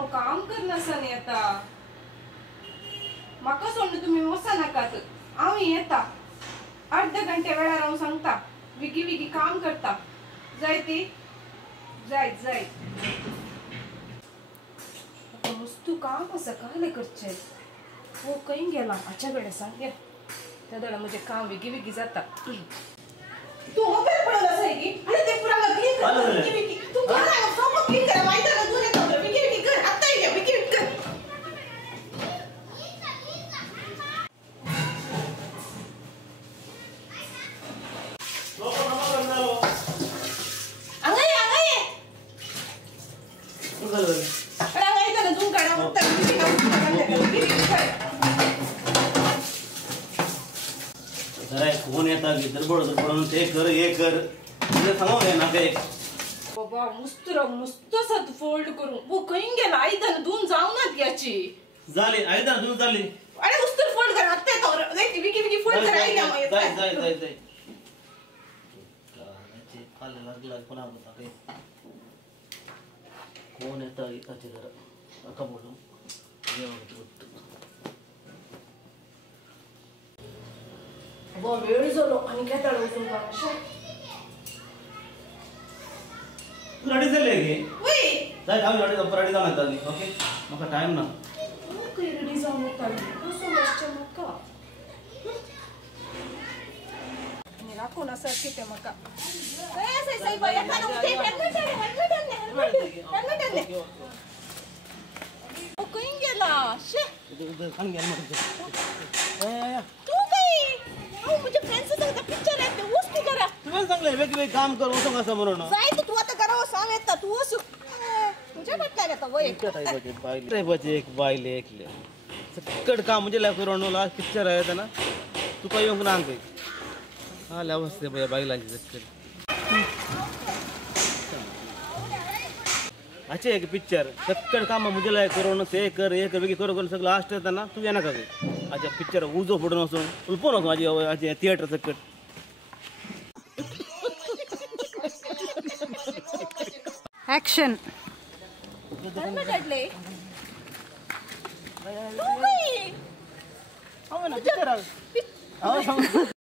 हांव काम करना सनी आता म्हाका सोडून तुम्ही वसा नाकात हांव येता अर्ध घंटे वेळार हांव सांगता विगी विगी काम करता जाय ती जाय जाय नुसतं काम सकाळी करचे हो खंय गेला हाच्या कडेन सांग ये त्या दडा म्हणजे काम विगी विगी जाता तू मोबाईल पडला सायकी आणि ते पुरा विगी विगी तू काय सोपं क्लीन कर माहिती आहे ना तू येतो विगी विगी कर आता ये विगी विगी कर फोन येता गडबड ते कर हे कर सांगू ना ते बाबा मुस्त सत फोल्ड करून वो खंय गेला आयदन धुवून जावनात याची झाली आयदा धुवून झाली अरे मुस्तर फोल्ड कर आता येतो जाय विकी विकी फोल्ड कर आयदा मग जाय जाय जाय जाय कानाचे खाली लागला कोणा होता ते कोण येता इकाचे घर अका बोलू जेवण वो वेळ झालो आणि काय तळवून का रेडी झाले की ओय जाय आम्ही रेडी जाणार आधी ओके मका टाइम ना काय रेडी जाऊन होता कसं वाटतं मका आणि राखो ना सर किती मका ए सई बाई आता उठे प्रेग्नंट ओ कहीं गेला शे खान गेला मग तू बाई ओ मुझे फ्रेंड्स संग पिक्चर आहे ते उस करा तुम्ही चांगले वेगवेगळे काम कर असं कसं म्हणून जाय तू आता करा सांग येता तू उस तुझ्या पटला येता वय बचे एक बाईले एकले सकट काम म्हणजे ला करून लास्ट पिक्चर आहे ना तू काय येऊन ना अंक हा लावस ते बाईलांची सकट अच्छे एक पिक्चर सकट काम म्हणजे ला करून ते कर हे कर वेगळी करून सगळं लास्ट येतं ना तू येणार का अच्छा पिक्चर उजो पडून असून उलपून असो माझी थिएटर सकट ऍक्शन पिक्चर